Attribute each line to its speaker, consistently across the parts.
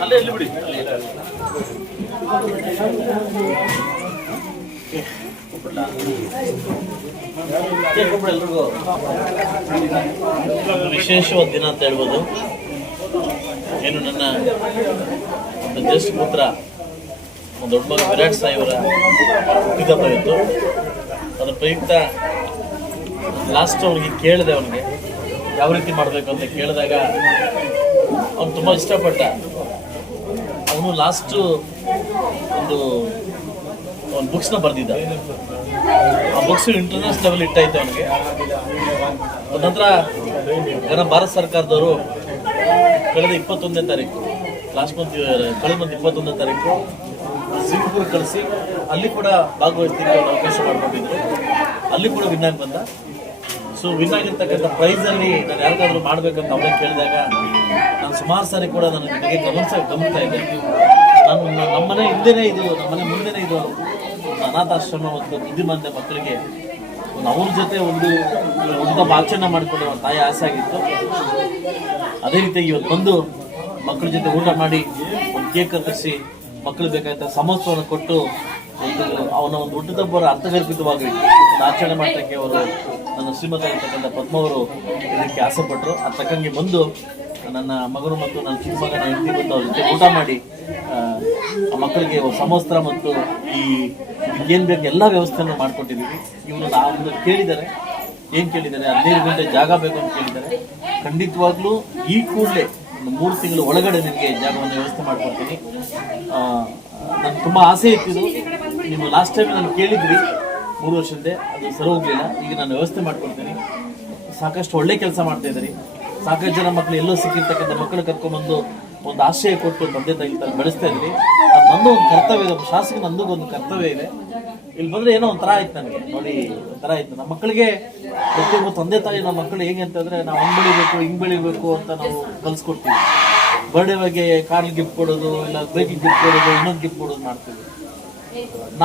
Speaker 1: ಅಲ್ಲೇ ಇಲ್ಲಿ ಬಿಡಿ ವಿಶೇಷವಾದ ದಿನ ಅಂತ ಹೇಳ್ಬೋದು. ಏನು ನನ್ನ ಒಂದು ಜ್ಯೇಷ್ಠ ಪುತ್ರ, ಒಂದು ದೊಡ್ಡ ಮಗ ವಿರಾಟ್ ಸಾಹೇಬರ ಹುಟ್ಟಿದಬ್ಬ ಇತ್ತು ಅದ್ರ ಪ್ರಯುಕ್ತ ಲಾಸ್ಟ್ ಅವನಿಗೆ ಕೇಳಿದೆ ಅವನಿಗೆ, ಯಾವ ರೀತಿ ಮಾಡಬೇಕು ಅಂತ ಕೇಳಿದಾಗ ಅವ್ನು ತುಂಬ ಇಷ್ಟಪಟ್ಟ. ಅವನು ಲಾಸ್ಟು ಒಂದು ಒಂದು ಬುಕ್ಸ್ನ ಬರೆದಿದ್ದ. ಆ ಬುಕ್ಸ್ ಇಂಟರ್ನ್ಯಾಷನಲ್ ಲೆವೆಲ್ ಇಟ್ಟಾಯ್ತು ಅವನಿಗೆ. ನಂತರ ನಮ್ಮ ಭಾರತ ಸರ್ಕಾರದವರು ಕಳೆದ ಇಪ್ಪತ್ತೊಂದನೇ ತಾರೀಕು ಲಾಸ್ಟ್ ಮಂತ್ ಕಳೆದ ಮಂತ್ ಇಪ್ಪತ್ತೊಂದನೇ ತಾರೀಕು ಸಿಂಗಪುರ್ ಕಳಿಸಿ ಅಲ್ಲಿ ಕೂಡ ಭಾಗವಹಿಸ್ಲಿಕ್ಕೆ ಒಂದು ಅವಕಾಶ ಮಾಡ್ಕೊಂಡಿದ್ರು. ಅಲ್ಲಿ ಕೂಡ ವಿನ್ ಆಗಿ ಬಂದ. ಸೊ ವಿನ್ ಆಗಿರ್ತಕ್ಕಂಥ ಪ್ರೈಸಲ್ಲಿ ನಾನು ಯಾರಿಗಾದ್ರೂ ಮಾಡಬೇಕಂತ ಅವರೇ ಕೇಳಿದಾಗ ನಾನು ಸುಮಾರು ಸಾರಿ ಕೂಡ ನಾನು ನಿಮಗೆ ಗಮನಿಸ, ಗಮನಿಸ್ತಾ ಇದ್ದೆ. ನಾನು ನಮ್ಮನೆ ಹಿಂದೆನೇ ಇದು, ನಮ್ಮನೆ ಮುಂದೆನೇ ಇದು ಅನಾಥಾಶ್ರಮ ಮತ್ತು ಬುದ್ಧಿಮಾಂದ್ಯ ಮಕ್ಕಳಿಗೆ ಒಂದು ಅವ್ರ ಜೊತೆ ಒಂದು ಒಂದು ಆಚರಣೆ ಮಾಡಿಕೊಂಡು ಅವ್ರ ತಾಯಿ ಆಸೆ ಆಗಿತ್ತು. ಅದೇ ರೀತಿ ಇವತ್ತು ಬಂದು ಮಕ್ಕಳ ಜೊತೆ ಊಟ ಮಾಡಿ ಒಂದು ಕೇಕ್ ಕತ್ತರಿಸಿ ಮಕ್ಕಳು ಬೇಕಾದಂಥ ಸಮಸ್ಯೆಯನ್ನು ಕೊಟ್ಟು ಅವನ ಒಂದು ಹುಟ್ಟುದಬ್ಬರ ಅರ್ಥಗರ್ಭಿತವಾಗಿ ಆಚರಣೆ ಮಾಡ್ತಕ್ಕೆ ಅವರು ನನ್ನ ಶ್ರೀಮತ ಇರ್ತಕ್ಕಂಥ ಪದ್ಮ ಅವರು ಇದಕ್ಕೆ ಆಸೆ ಆ ತಕ್ಕಂಗೆ ಬಂದು ನನ್ನ ಮಗನು ಮತ್ತು ನನ್ನ ಚಿಕ್ಕ ಮಗನ ಹೆಂಡತಿ ಬಂದು ಅವ್ರ ಜೊತೆ ಊಟ ಮಾಡಿ ಆ, ಆ ಮಕ್ಕಳಿಗೆ ಸಮಸ್ತ್ರ ಮತ್ತು ಈ ಏನು ಬೇಕು ಎಲ್ಲ ವ್ಯವಸ್ಥೆಯನ್ನು ಮಾಡಿಕೊಟ್ಟಿದ್ದೀವಿ. ಇವರು ನಾವು ಕೇಳಿದ್ದಾರೆ. ಏನು ಕೇಳಿದ್ದಾರೆ? ಹದಿನೈದು ಗಂಟೆ ಜಾಗ ಬೇಕು ಅಂತ ಕೇಳಿದ್ದಾರೆ. ಖಂಡಿತವಾಗ್ಲೂ ಈ ಕೂಡಲೇ ಒಂದು ಮೂರು ತಿಂಗಳು ಒಳಗಡೆ ನಿಮಗೆ ಜಾಗವನ್ನು ವ್ಯವಸ್ಥೆ ಮಾಡ್ಕೊಡ್ತೀನಿ. ನನಗೆ ತುಂಬ ಆಸೆ ಇತ್ತು ನೀವು ಲಾಸ್ಟ್ ಟೈಮ್ ನಾನು ಕೇಳಿದ್ರಿ, ಮೂರು ವರ್ಷದ್ದೆ, ಅದು ಸರಿ ಹೋಗಲಿಲ್ಲ. ಈಗ ನಾನು ವ್ಯವಸ್ಥೆ ಮಾಡ್ಕೊಡ್ತೀನಿ. ಸಾಕಷ್ಟು ಒಳ್ಳೆ ಕೆಲಸ ಮಾಡ್ತಾ ಇದ್ದೀರಿ. ಸಾಕಷ್ಟು ಜನ ಮಕ್ಕಳು ಎಲ್ಲೋ ಸಿಕ್ಕಿರ್ತಕ್ಕಂಥ ಮಕ್ಕಳು ಕರ್ಕೊಂಡ್ಬಂದು ಒಂದು ಆಶ್ರಯ ಕೊಟ್ಟು ತಂದೆ ತಾಯಿ ಬೆಳೆಸ್ತಾ ಇದ್ರಿ ಅದು ನಂದು ಒಂದು ಕರ್ತವ್ಯ ಇದೆ ಶಾಸಕ ನಂದು ಒಂದು ಕರ್ತವ್ಯ ಇದೆ. ಇಲ್ಲಿ ಬಂದ್ರೆ ಏನೋ ಒಂಥರ ಆಯ್ತು ನನಗೆ. ನೋಡಿ, ಒಂಥರ ಆಯ್ತು. ನಮ್ಮ ಮಕ್ಕಳಿಗೆ ಪ್ರತಿಯೊಬ್ಬ ತಂದೆ ತಾಯಿ ನಮ್ಮ ಮಕ್ಕಳು ಹೇಗೆ ಅಂತಂದ್ರೆ ನಾವು ಹಂಗ್ ಬೆಳಿಬೇಕು ಹಿಂಗ್ ಬೆಳಿಬೇಕು ಅಂತ ನಾವು ಕಲ್ಸ್ಕೊಡ್ತೀವಿ. ಬರ್ಡೇ ಬಗ್ಗೆ ಕಾರ್ಲ್ ಗಿಫ್ಟ್ ಕೊಡೋದು, ಇಲ್ಲ ಬೈಕಿಗೆ ಗಿಫ್ಟ್ ಕೊಡೋದು, ಇನ್ನೊಂದು ಗಿಫ್ಟ್ ಕೊಡೋದು ಮಾಡ್ತೀವಿ.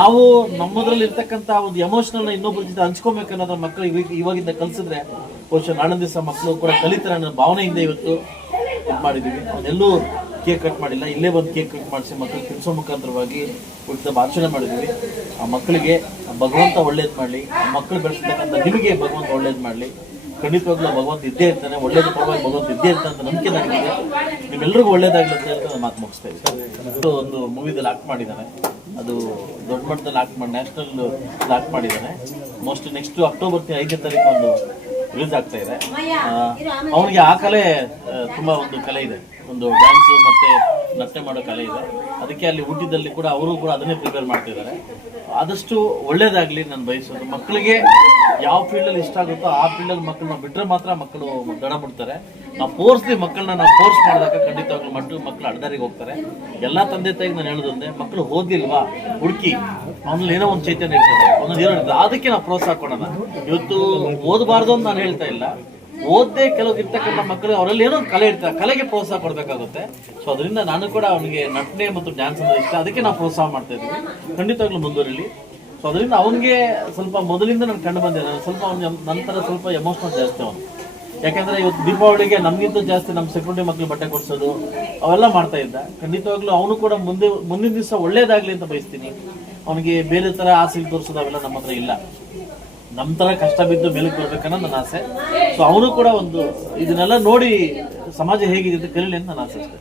Speaker 1: ನಾವು ನಮ್ಮದ್ರಲ್ಲಿ ಇರ್ತಕ್ಕಂಥ ಒಂದು ಎಮೋಷನಲ್ ಇನ್ನೊಬ್ಬರ ಜೊತೆ ಹಂಚ್ಕೊಬೇಕು ಅನ್ನೋದ್ರ ಮಕ್ಕಳು ಇವಾಗ ಇವಾಗಿಂದ ಕಲ್ಸಿದ್ರೆ, ಬಹುಶಃ ನಾಳೆ ದಿವಸ ಮಕ್ಕಳು ಕೂಡ ಕಲಿತಾರೆ ಅನ್ನೋ ಭಾವನೆಯಿಂದ ಇವತ್ತು ಇದು ಮಾಡಿದ್ದೀವಿ ಅವನ್ನೆಲ್ಲೂ ಕೇಕ್ ಕಟ್ ಮಾಡಿಲ್ಲ, ಇಲ್ಲೇ ಬಂದು ಕೇಕ್ ಕಟ್ ಮಾಡಿಸಿ ಮಕ್ಕಳಿಗೆ ತಿನ್ಸೋ ಮುಖಾಂತರವಾಗಿ ಹುಟ್ಟಿದ ಆಚರಣೆ ಮಾಡಿದ್ವಿ ಆ ಮಕ್ಕಳಿಗೆ ಭಗವಂತ ಒಳ್ಳೇದು ಮಾಡಲಿ ಮಕ್ಕಳು ಬೆಳೆಸ್ತಕ್ಕಂಥ ನಿಮಗೆ ಭಗವಂತ ಒಳ್ಳೇದು ಮಾಡಲಿ. ಖಂಡಿತವಾಗ್ಲೂ ಭಗವಂತ ಇದ್ದೇ ಇರ್ತಾನೆ, ಒಳ್ಳೇದು ಪರವಾಗಿ ಭಗವಂತ ಇದ್ದೇ ಇರ್ತಾನೆ ನಂಬಿಕೆ ನನಗಿದೆ. ನಿಮ್ಮೆಲ್ಲರಿಗೂ ಒಳ್ಳೇದಾಗಲಿ ಅಂತ ಹೇಳ್ತಾ ಮಾತು ಮುಗಿಸ್ತಾ ಇದ್ದೀನಿ. ಒಂದು ಮೂವಿದಲ್ಲಿ ಆಕ್ಟ್ ಮಾಡಿದ್ದಾನೆ. ಅದು ದೊಡ್ಡ ಮಟ್ಟದಲ್ಲಿ ಆಕ್ಟ್ ಮಾಡಿ ನ್ಯಾಷನಲ್ ಆಕ್ಟ್ ಮಾಡಿದ್ದಾನೆ. ಮೋಸ್ಟ್ ನೆಕ್ಸ್ಟ್ ಅಕ್ಟೋಬರ್ ಐದನೇ ತಾರೀಕು ಒಂದು ರಿಲೀಸ್ ಆಗ್ತಾ ಇದೆ ಅವನಿಗೆ ಆ ಕಲೆ ತುಂಬಾ ಒಂದು ಕಲೆ ಇದೆ. ಒಂದು ಡ್ಯಾನ್ಸು ಮತ್ತೆ ನೃತ್ಯ ಮಾಡೋ ಕಲೆ ಇದೆ. ಅದಕ್ಕೆ ಅಲ್ಲಿ ಹುಟ್ಟಿದಲ್ಲಿ ಕೂಡ ಅವರು ಕೂಡ ಅದನ್ನೇ ಪ್ರಿಪೇರ್ ಮಾಡ್ತಿದ್ದಾರೆ. ಆದಷ್ಟು ಒಳ್ಳೇದಾಗಲಿ ನಾನು ಬಯಸೋದು ಮಕ್ಕಳಿಗೆ ಯಾವ ಫೀಲ್ಡಲ್ಲಿ ಇಷ್ಟ ಆಗುತ್ತೋ ಆ ಫೀಲ್ಡಲ್ಲಿ ಮಕ್ಕಳನ್ನ ಬಿಟ್ಟರೆ ಮಾತ್ರ ಮಕ್ಕಳು ದಡ ಬಿಡ್ತಾರೆ ನಾವು ಫೋರ್ಸ್ಲಿ ಮಕ್ಕಳನ್ನ ನಾವು ಫೋರ್ಸ್ ಮಾಡಿದಾಗ ಖಂಡಿತವಾಗ್ಲೂ ಮಟ್ಟು ಮಕ್ಕಳು ಅಡ್ಡದಾರಿಗೆ ಹೋಗ್ತಾರೆ. ಎಲ್ಲ ತಂದೆ ತಾಯಿಗೆ ನಾನು ಹೇಳೋದಂದ್ರೆ ಮಕ್ಕಳು ಓದಿಲ್ವಾ? ಹುಡುಕಿ. ಅವನಲ್ಲಿ ಏನೋ ಒಂದು ಚೈತನ್ಯ ಇರ್ತದೆ. ಒಂದೊಂದು ಏನೋ ಇರ್ತದೆ. ಅದಕ್ಕೆ ನಾವು ಪ್ರೋತ್ಸಾಹ ಕೊಡೋಣ. ಇವತ್ತು ಓದಬಾರ್ದು ಅಂತ ನಾನು ಹೇಳ್ತಾ ಇಲ್ಲ. ಓದ್ದೇ ಕೆಲವು ಇರ್ತಕ್ಕಂಥ ಮಕ್ಕಳು, ಅವರಲ್ಲಿ ಏನೋ ಕಲೆ ಇರ್ತಾರೆ, ಕಲೆಗೆ ಪ್ರೋತ್ಸಾಹ ಕೊಡಬೇಕಾಗುತ್ತೆ. ಸೊ ಅದರಿಂದ ನಾನು ಕೂಡ ಅವನಿಗೆ ನಟನೆ ಮತ್ತು ಡ್ಯಾನ್ಸ್ ಅಂದ್ರೆ ಇಷ್ಟ. ಅದಕ್ಕೆ ನಾವು ಪ್ರೋತ್ಸಾಹ ಮಾಡ್ತಾ ಇದ್ದೀವಿ. ಖಂಡಿತವಾಗ್ಲೂ ಮುಂದುವರಿಲಿ. ಸೊ ಅದರಿಂದ ಅವನಿಗೆ ಸ್ವಲ್ಪ ಮೊದಲಿಂದ ನಾನು ಕಂಡು ಬಂದಿದೆ ನಾನು ಸ್ವಲ್ಪ ಅವನ ನಂತರ ಸ್ವಲ್ಪ ಎಮೋಷನಲ್ ಜಾಸ್ತಿ ಅವನು. ಯಾಕಂದ್ರೆ ಇವತ್ತು ದೀಪಾವಳಿಗೆ ನಮಗಿಂತ ಜಾಸ್ತಿ ನಮ್ಮ ಸೆಕ್ಯೂರಿಟಿ ಮಕ್ಕಳು ಬಟ್ಟೆ ಕೊಡಿಸೋದು, ಅವೆಲ್ಲ ಮಾಡ್ತಾ ಇದ್ದ. ಖಂಡಿತವಾಗ್ಲೂ ಅವನು ಕೂಡ ಮುಂದೆ, ಮುಂದಿನ ದಿವಸ ಒಳ್ಳೇದಾಗ್ಲಿ ಅಂತ ಬಯಸ್ತೀನಿ. ಅವನಿಗೆ ಬೇರೆ ತರ ಆಸೆ ತೋರಿಸೋದು ಅವೆಲ್ಲ ನಮ್ಮ ಹತ್ರ ಇಲ್ಲ. ನಮ್ಮ ಥರ ಕಷ್ಟ ಬಿದ್ದು ಮೇಲಕ್ಕೆ ಬರಬೇಕನ್ನೋ ನನ್ನ ಆಸೆ. ಸೊ ಅವನು ಕೂಡ ಒಂದು ಇದನ್ನೆಲ್ಲ ನೋಡಿ ಸಮಾಜ ಹೇಗಿದೆ ಅಂತ ಕಲೀಲಿ ಅಂತ ನನ್ನ ಆಸೆ ಅಷ್ಟೇ.